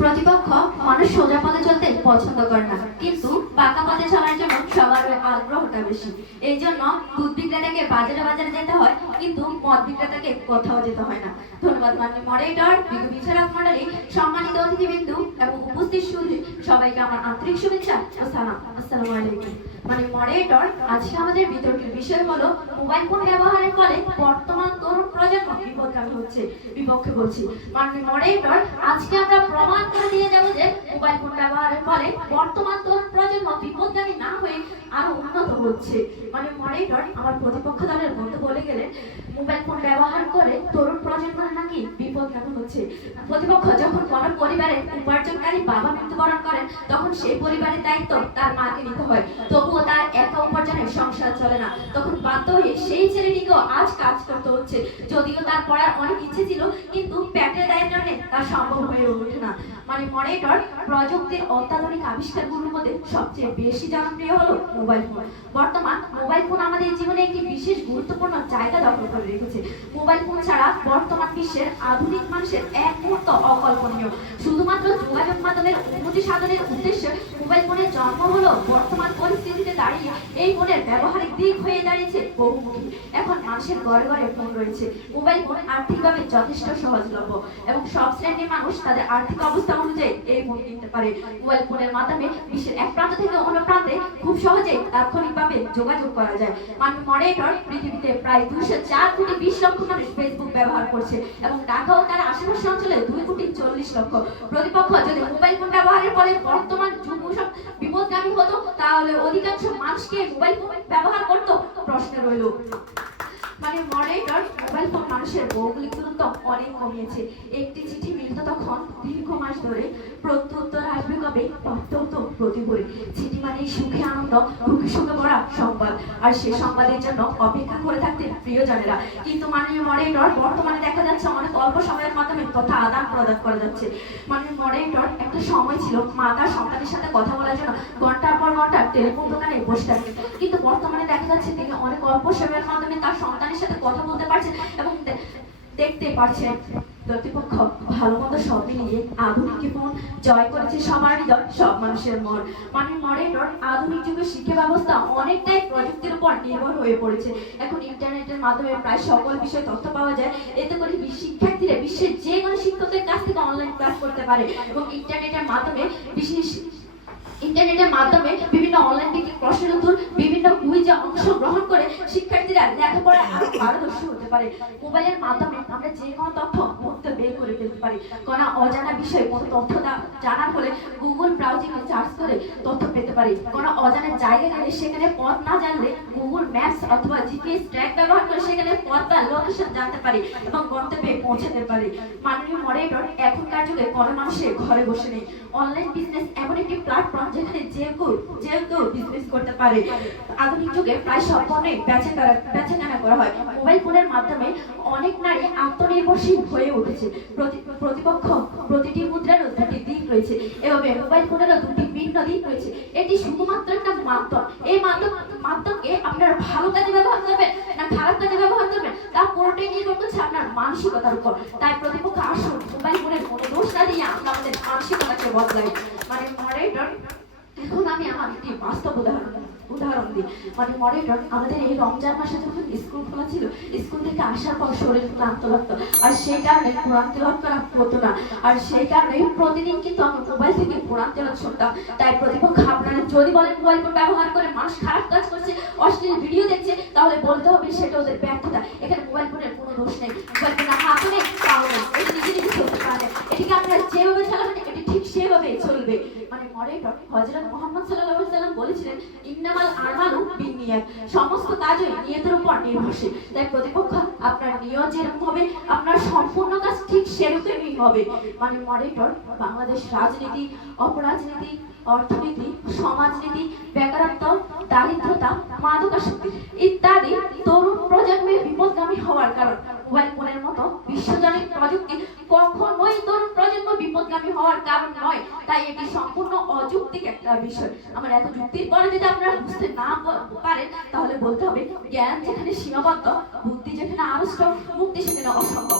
প্রতিপক্ষ মানুষ সোজা পথে চলতে পছন্দ করে না, কিন্তু বাঁকা পথে চলার জন্য সবার আগ্রহটা বেশি। এই জন্য দুধ বিক্রেতাকে বাজারে বাজারে যেতে হয়, কিন্তু মদ বিক্রেতাকে কোথাও যেতে হয় না। ধন্যবাদ মাননীয় মডারেটর, বিজ্ঞ বিচারক মণ্ডলী, সম্মানিত অতিথিবৃন্দু এবং উপস্থিত সুধী সবাইকে আমার আন্তরিক শুভেচ্ছা ও সালাম। আসসালামু আলাইকুম। মানে মডারেটর, আজকে আমাদের বিতর্কের বিষয় হলো মোবাইল ফোন ব্যবহারের ফলে বর্তমান তরুণ প্রজন্ম বিপদগামী হচ্ছে। বিপক্ষে বলছি মাননীয় মডারেটর, আজকে আমরা প্রমাণ করে দিয়ে যাবো যে মোবাইল ফোন ব্যবহারের ফলে বর্তমান তরুণ প্রজন্ম বিপদগামী না হয়ে আরো উন্নত হচ্ছে। মানে মডারেটর, আমার প্রতিপক্ষ দলের বন্ধু বলে গেলেন মোবাইল ফোন ব্যবহার করে তরুণ প্রজন্ম নাকি বিপদগামী হচ্ছে। প্রতিপক্ষ যখন কোনো পরিবারের উপার্জনকারী বাবা মৃত্যুবরণ করেন, তখন সেই পরিবারের দায়িত্ব তার মাকে নিতে হয়, তবুও তার একা উপার্জনের সংসার চলে না। তখন বাধ্য হয়ে সেই ছেলেটিকেও আজ কাজ করতে হচ্ছে। যদিও তার পড়ার অনেক ইচ্ছে ছিল, কিন্তু পেটের দায়ের কারণে তা সম্ভব হয়ে ওঠে না। মানে মডারেটর, প্রযুক্তির অত্যাধুনিক আবিষ্কারগুলোর মধ্যে সবচেয়ে বেশি জনপ্রিয় হলো মোবাইল ফোন। বর্তমান মোবাইল ফোন আমাদের জীবনে একটি বিশেষ গুরুত্বপূর্ণ জায়গা দখল করে রেখেছে। মোবাইল ফোন ছাড়া বর্তমান বিশ্বের আধুনিক মানুষের এক মুহূর্ত অকল্পনীয়। শুধুমাত্র যোগাযোগ মাধ্যমের উন্নতি সাধনের উদ্দেশ্যে মোবাইল ফোনের জন্ম হলো। বর্তমান পরিস্থিতিতে দাঁড়িয়ে এই ফোনের ব্যবহারিক দিক হয়ে দাঁড়িয়েছে বহুমুখী। এখন মানুষের ঘরে ঘরে ফোন রয়েছে। মোবাইল ফোন আর্থিকভাবে যথেষ্ট সহজলভ্য এবং সব শ্রেণীর মানুষ তাদের আর্থিক অবস্থা অনুযায়ী এই ফোন কিনতে পারে। মোবাইল ফোনের মাধ্যমে বিশ্বের এক প্রান্ত থেকে অন্য প্রান্তে খুব সহজেই তাৎক্ষণিকভাবে যোগাযোগ করা যায়। মাননীয় মডারেটর, পৃথিবীতে প্রায় 204 কোটি 20 লক্ষ মানুষ ফেসবুক ব্যবহার করছে এবং ঢাকা ও তার আশেপাশে অঞ্চলে 2 কোটি 40 লক্ষ। প্রতিপক্ষ যদি মোবাইল ফোন ব্যবহারের ফলে বর্তমান যুব সব বিপদগামী হতো, তাহলে অধিকাংশ মানুষকে মোবাইল ফোন ব্যবহার করতো প্রশ্ন রইল। মানে মডারেটর, মোবাইল ফোন মানুষের ভৌগোলিক দূরত্ব অনেক কমিয়েছে। একটি চিঠি মিলত তখন দীর্ঘ মাস ধরে, প্রত্যুত্তর আসবে কবে ভাবতে হতো প্রতি ভোরে। চিঠি মানে সুখে আনন্দ, দুঃখে সুখে ভরা সংবাদ, আর সেই সংবাদের জন্য অপেক্ষা করে থাকতেন প্রিয়জনেরা। কিন্তু মাননীয় মডারেটর, বর্তমানে দেখা যাচ্ছে অনেক অল্প সময়ের মাধ্যমে তথ্য আদান প্রদান করা যাচ্ছে। মাননীয় মডারেটর, একটা সময় ছিল মা তার সন্তানের সাথে কথা বলার জন্য ঘন্টার পর ঘন্টা টেলিফোন দোকানে বসে থাকতেন, কিন্তু বর্তমানে দেখা যাচ্ছে তিনি অনেক অল্প সময়ের মাধ্যমে তার সন্তানের সাথে কথা বলতে পারছেন এবং দেখতে পারছেন। প্রতিপক্ষ ভালো মন্দ সব মিলিয়ে আধুনিক ফোন জয় করেছে সবার হৃদয়, সব মানুষের মন। মানে মডারেটর, আধুনিক যুগের শিক্ষা ব্যবস্থা অনেকটাই প্রযুক্তির উপর নির্ভর হয়ে পড়েছে। এখন ইন্টারনেটের মাধ্যমে প্রায় সকল বিষয়ে তথ্য পাওয়া যায়। এতে করে শিক্ষার্থীরা বিশ্বের যে কোনো শিক্ষকের কাছ থেকে অনলাইন ক্লাস করতে পারে এবং ইন্টারনেটের মাধ্যমে বিভিন্ন অনলাইন ভিত্তিক প্রশ্নের উত্তর, বিভিন্ন কুইজে অংশগ্রহণ করে শিক্ষার্থীরা লেখাপড়ায় আরো পারদর্শী হতে পারে। মোবাইলের মাধ্যমে আমরা যে কোনো তথ্য মুহূর্তে বের করে ফেলতে পারি। কোনো অজানা বিষয়ে কোনো তথ্য জানার হলে গুগল ব্রাউজিংয়ে সার্চ করে তথ্য পেতে পারি। কোনো অজানা জায়গায় গেলে সেখানে পথ না জানলে গুগল ম্যাপস অথবা জিপিএস ট্র্যাক ব্যবহার করে সেখানে পথ বা লোকেশন জানতে পারি এবং গন্তব্যে পৌঁছাতে পারি। মাননীয় মডারেটর, এখনকার যুগে কোনো মানুষের ঘরে বসে নেই। অনলাইন বিজনেস এমন একটি প্ল্যাটফর্ম যেখানে যে কেউ বিজনেস করতে পারে। আধুনিক যুগে প্রায় সব পণ্যই বেচাকেনা করা হয়। মোবাইল ফোনের মাধ্যমে অনেক নারী আত্মনির্ভরশীল হয়ে উঠেছে। প্রতিপক্ষ, প্রতিটি মুদ্রারও দুটি দিক রয়েছে, এভাবে মোবাইল ফোনেরও দুটি ভিন্ন দিক রয়েছে। এটি শুধুমাত্র একটা মাধ্যম। এই মাধ্যমকে আপনারা ভালো কাজে ব্যবহার করবেন না খারাপ কাজে ব্যবহার করবেন, তা পুরোটাই নির্ভর করছে আপনার মানসিকতার উপর। তাই প্রতিপক্ষ, আসুন মোবাইল ফোনের কোনো দোষ না দিয়ে আমরা আমাদের মানসিকতাকে বদলাই। মানে মডারেটর, এখন আমি আমার একটি বাস্তব উদাহরণ দিই। মানে মডারেটর, আমাদের এই রমজান মাসে যখন স্কুল খোলা ছিল, স্কুল থেকে আসার পর শরীর ক্লান্ত লাগতো, আর সেই কারণে কোরআন তেলাওয়াত করা হতো না। আর সেই কারণে প্রতিদিন কিন্তু আমি মোবাইল থেকে কোরআন তেলাওয়াত শুনতাম। তাই প্রতিপক্ষ, আপনারা যদি বলেন মোবাইল ফোন ব্যবহার করে মানুষ খারাপ কাজ করছে, অশ্লীল ভিডিও দেখছে, তাহলে বলতে হবে সেটা ওদের ব্যর্থতা। এখানে মোবাইল ফোনের কোনো দোষ নেই। মোবাইল ফোনের হাতে নেই, তাও নেই, এটি নিজে চলতে পারে। এটিকে আপনারা যেভাবে চালাবেন এটি ঠিক সেভাবে চলবে। মানে মডারেটর, হযরত মুহাম্মদ সাল্লাল্লাহু আলাইহি ওয়াসাল্লাম বলেছিলেন, ইন্নামাল আমালু বিন্নিয়াত, সমস্ত কাজই নিয়তের উপর নির্ভরশীল। তাই প্রতিপক্ষ, আপনার নিয়ত যেরকম হবে আপনার সম্পূর্ণ কাজ ঠিক সেরকমই হবে। মানে মডারেটর, বাংলাদেশ রাজনীতি, অপরাজনীতি, অর্থনীতি, সমাজনীতি, বেকারত্ব, দারিদ্রতা, মাদকাসক্তি ইত্যাদি তরুণ প্রজন্মের বিপদগামী হওয়ার কারণ। মোবাইল ফোনের মতো বিশ্বজনীন প্রযুক্তি কখনোই তরুণ প্রজন্ম বিপদগামী হওয়ার কারণ নয়। তাই এটি সম্পূর্ণ অযৌক্তিক একটা বিষয়। আমার এত যুক্তির পরে যদি আপনারা বুঝতে না পারেন, তাহলে বলতে হবে জ্ঞান যেখানে সীমাবদ্ধ, বুদ্ধি যেখানে আড়ষ্ট, মুক্তি সেখানে অসম্ভব।